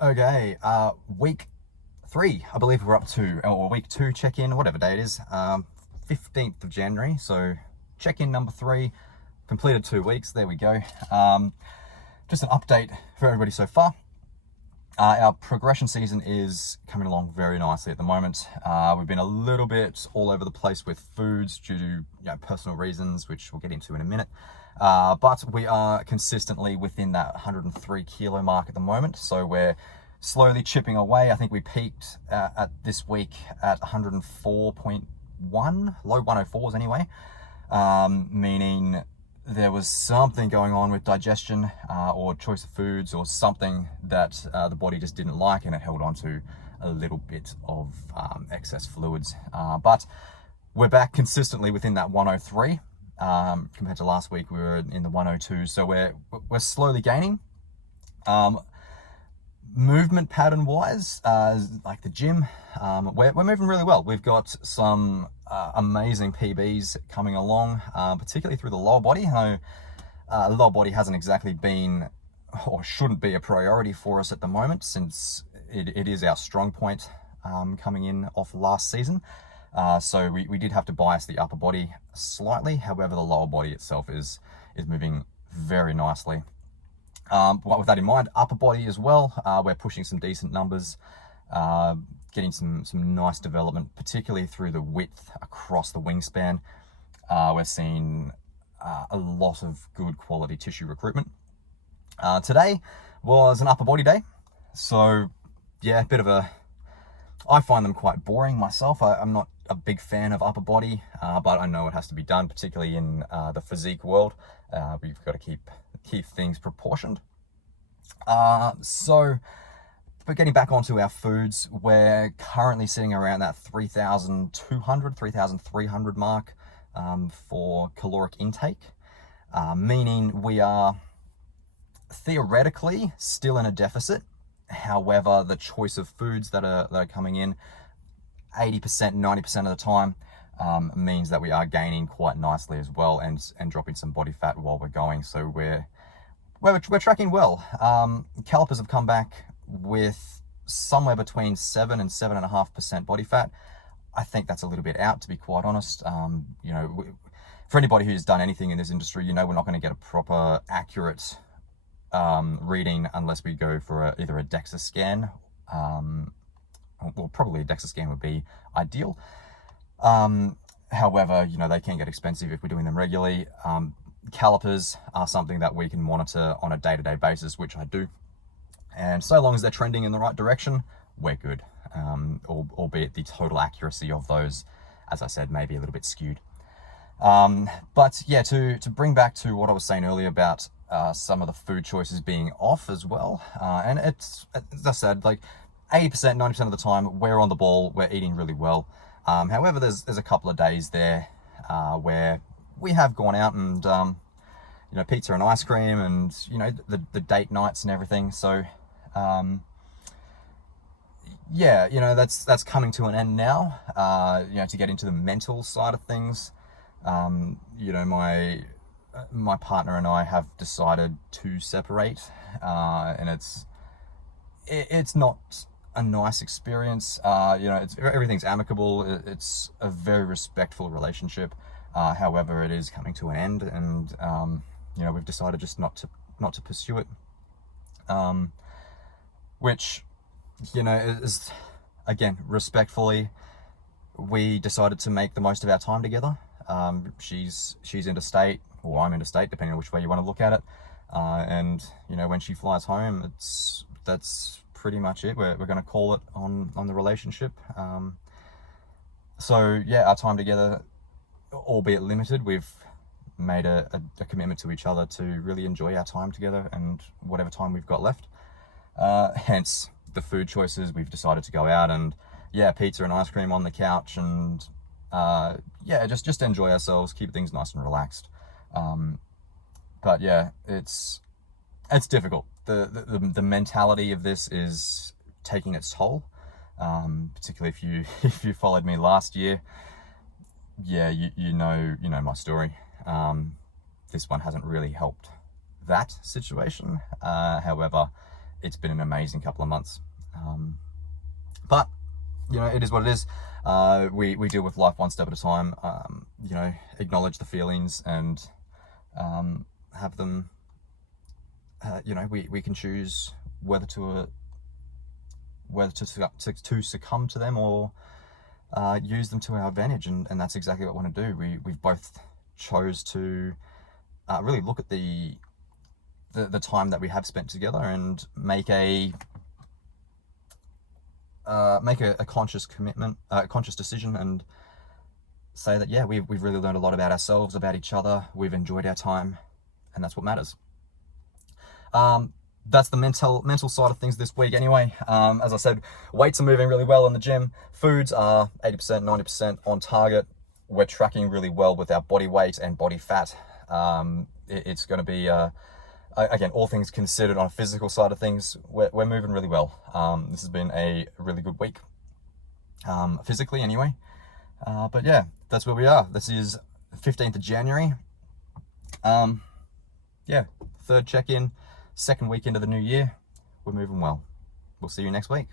Okay, week 3, I believe we're up to, or week 2 check-in, whatever day it is, 15th of January. So check-in number 3, completed 2 weeks. There we go. Just an update for everybody so far. Our progression season is coming along very nicely at the moment. We've been a little bit all over the place with foods due to personal reasons, which we'll get into in a minute. But we are consistently within that 103 kilo mark at the moment. So we're slowly chipping away. I think we peaked at this week at 104.1, low 104s anyway, meaning there was something going on with digestion or choice of foods or something that the body just didn't like, and it held on to a little bit of excess fluids. But we're back consistently within that 103. Compared to last week, we were in the 102. So we're slowly gaining. Movement pattern wise, like the gym, we're moving really well. We've got some amazing PBs coming along, particularly through the lower body. I know the lower body hasn't exactly been, or shouldn't be, a priority for us at the moment, since it is our strong point coming in off last season. So we did have to bias the upper body slightly. However, the lower body itself is moving very nicely. But with that in mind, upper body as well, we're pushing some decent numbers, getting some nice development, particularly through the width across the wingspan. We're seeing a lot of good quality tissue recruitment. Today was an upper body day. So yeah, I find them quite boring myself. I'm not a big fan of upper body, but I know it has to be done, particularly in the physique world. We've got to keep things proportioned. But getting back onto our foods, we're currently sitting around that 3,200, 3,300 mark for caloric intake, meaning we are theoretically still in a deficit. However, the choice of foods that are coming in 80%, 90% of the time means that we are gaining quite nicely as well, and dropping some body fat while we're going. So we're tracking well. Calipers have come back with somewhere between 7 and 7.5% body fat. I think that's a little bit out, to be quite honest. For anybody who's done anything in this industry, we're not going to get a proper, accurate reading unless we go for either a DEXA scan. Well, probably a DEXA scan would be ideal. However, they can get expensive if we're doing them regularly. Calipers are something that we can monitor on a day-to-day basis, which I do. And so long as they're trending in the right direction, we're good. Albeit the total accuracy of those, as I said, may be a little bit skewed. But yeah, to bring back to what I was saying earlier about some of the food choices being off as well. And it's, as I said, like 80%, 90% of the time, we're on the ball, we're eating really well. However, there's a couple of days there where we have gone out and, pizza and ice cream and, the date nights and everything. So, yeah, that's coming to an end now. To get into the mental side of things, my partner and I have decided to separate, and it's not a nice experience. Everything's amicable. It's a very respectful relationship. However, it is coming to an end, and we've decided just not to pursue it. Which, is, again, respectfully, we decided to make the most of our time together. She's interstate, or I'm interstate, depending on which way you want to look at it. And when she flies home, that's pretty much it. We're going to call it on the relationship. So yeah, our time together, albeit limited, we've made a commitment to each other to really enjoy our time together and whatever time we've got left. Hence the food choices. We've decided to go out and pizza and ice cream on the couch, and just enjoy ourselves, keep things nice and relaxed. But yeah, it's difficult. The mentality of this is taking its toll. Particularly if you followed me last year, you know my story. This one hasn't really helped that situation. However, it's been an amazing couple of months. But you know, it is what it is. We deal with life one step at a time. You know, acknowledge the feelings and have them. You know, we can choose whether to succumb to them or use them to our advantage, and that's exactly what I want to do. We've both chose to really look at the time that we have spent together and make a conscious commitment, conscious decision, and say that, yeah, we've really learned a lot about ourselves, about each other. We've enjoyed our time, and that's what matters. That's the mental side of things this week anyway. As I said, weights are moving really well in the gym. Foods are 80%, 90% on target. We're tracking really well with our body weight and body fat. It's going to be, again, all things considered, on a physical side of things, we're moving really well. This has been a really good week, physically anyway. But yeah, that's where we are. This is 15th of January. Yeah, third check-in, second week into the new year. We're moving well. We'll see you next week.